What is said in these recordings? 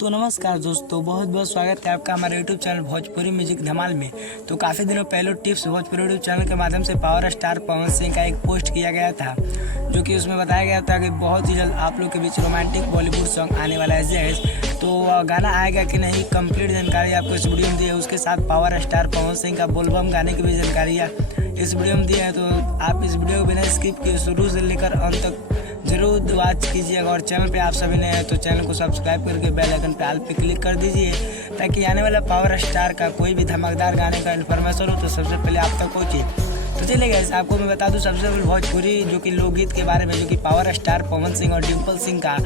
तो नमस्कार दोस्तों, बहुत बहुत स्वागत है आपका हमारे यूट्यूब चैनल भोजपुरी म्यूजिक धमाल में। तो काफ़ी दिनों पहले टिप्स भोजपुरी यूट्यूब चैनल के माध्यम से पावर स्टार पवन सिंह का एक पोस्ट किया गया था, जो कि उसमें बताया गया था कि बहुत ही जल्द आप लोग के बीच रोमांटिक बॉलीवुड सॉन्ग आने वाला है। तो गाना आएगा कि नहीं, कंप्लीट जानकारी आपको इस वीडियो में दी है। उसके साथ पावर स्टार पवन सिंह का बोलबम गाने की भी जानकारी इस वीडियो में दी है। तो आप इस वीडियो को बिना स्किप किए शुरू से लेकर अंत तक जरूर वॉच कीजिएगा। और चैनल पे आप सभी नए हैं तो चैनल को सब्सक्राइब करके बेल आइकन पे ऑल पे क्लिक कर दीजिए, ताकि आने वाला पावर स्टार का कोई भी धमाकेदार गाने का इन्फॉर्मेशन हो तो सबसे पहले आप तक पहुँचे। तो चलिए गाइस, आपको मैं बता दूं सबसे पहले भोजपुरी जो कि लोकगीत के बारे में, जो कि पावर स्टार पवन सिंह और डिम्पल सिंह का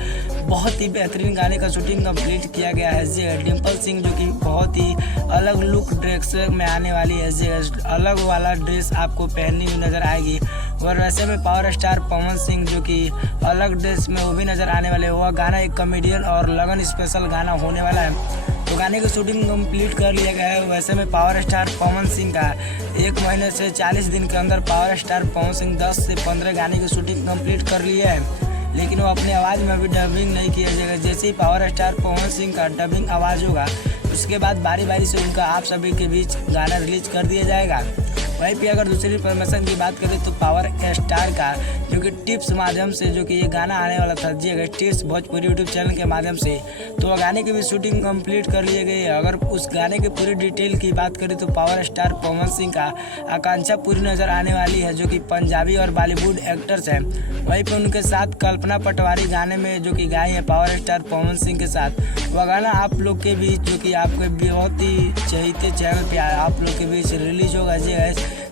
बहुत ही बेहतरीन गाने का शूटिंग कंप्लीट किया गया है। डिम्पल सिंह जो कि बहुत ही अलग लुक ड्रेस में आने वाली है, अलग वाला ड्रेस आपको पहननी हुई नजर आएगी। और वैसे में पावर स्टार पवन सिंह जो कि अलग ड्रेस में वो भी नजर आने वाले। वह गाना एक कॉमेडियन और लगन स्पेशल गाना होने वाला है। तो गाने की शूटिंग कंप्लीट कर लिया गया है। वैसे में पावर स्टार पवन सिंह का 1 महीने से 40 दिन के अंदर पावर स्टार पवन सिंह 10 से 15 गाने की शूटिंग कंप्लीट कर लिया है, लेकिन वो अपनी आवाज़ में अभी डबिंग नहीं किया जाएगा। जैसे ही पावर स्टार पवन सिंह का डबिंग आवाज़ होगा, उसके बाद बारी बारी से उनका आप सभी के बीच गाना रिलीज कर दिया जाएगा। वहीं पे अगर दूसरी इन्फॉर्मेशन की बात करें तो पावर स्टार का जो कि टिप्स माध्यम से जो कि ये गाना आने वाला था टिप्स भोजपुरी यूट्यूब चैनल के माध्यम से, तो गाने की भी शूटिंग कंप्लीट कर लिए गई है। अगर उस गाने की पूरी डिटेल की बात करें तो पावर स्टार पवन सिंह का आकांक्षा पूरी नज़र आने वाली है, जो कि पंजाबी और बॉलीवुड एक्टर्स हैं। वहीं पर उनके साथ कल्पना पटवारी गाने में जो कि गाई है पावर स्टार पवन सिंह के साथ। वह गाना आप लोग के बीच जो कि आपके बहुत ही चहेते चैनल पे आप लोग के बीच रिलीज होगा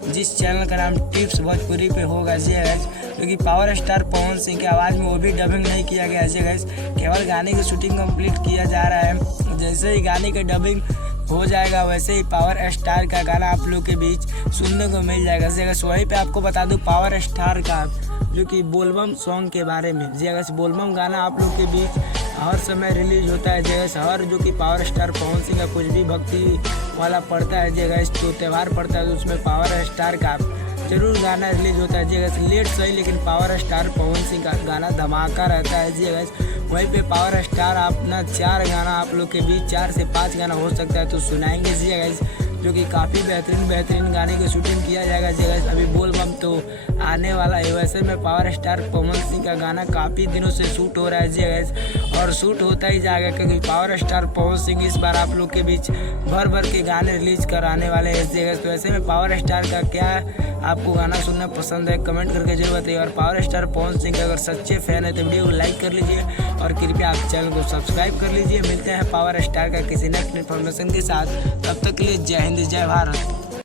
जिस चैनल का नाम टिप्स भोजपुरी पे होगा क्योंकि पावर स्टार पवन सिंह की आवाज़ में वो भी डबिंग नहीं किया गया केवल गाने की शूटिंग कंप्लीट किया जा रहा है। जैसे ही गाने की डबिंग हो जाएगा, वैसे ही पावर स्टार का गाना आप लोग के बीच सुनने को मिल जाएगा। वहीं पे आपको बता दूं पावर स्टार का जो कि बोलबम सॉन्ग के बारे में, बोलबम गाना आप लोग के बीच हर समय रिलीज होता है। हर जो कि पावर स्टार पवन सिंह का कुछ भी भक्ति वाला पड़ता है तो त्यौहार पड़ता है, तो उसमें पावर स्टार का जरूर गाना रिलीज होता है। लेट सही, लेकिन पावर स्टार पवन सिंह का गाना धमाका रहता है। वहीं पे पावर स्टार अपना 4 गाना आप लोग के बीच 4 से 5 गाना हो सकता है तो सुनाएंगे जो कि काफ़ी बेहतरीन गाने की शूटिंग किया जाएगा। अभी बोलबम तो आने वाला है। वैसे में पावर स्टार पवन सिंह का गाना काफ़ी दिनों से शूट हो रहा है और शूट होता ही जाएगा, क्योंकि पावर स्टार पवन सिंह इस बार आप लोग के बीच भर के गाने रिलीज कराने वाले हैं। तो ऐसे में पावर स्टार का क्या आपको गाना सुनना पसंद है, कमेंट करके जरूर बताइए। और पावर स्टार पवन सिंह के अगर सच्चे फैन है तो वीडियो को लाइक कर लीजिए और कृपया आप चैनल को सब्सक्राइब कर लीजिए। मिलते हैं पावर स्टार का किसी नेक्स्ट इन्फॉर्मेशन के साथ, तब तक के लिए जय हिंद जय भारत।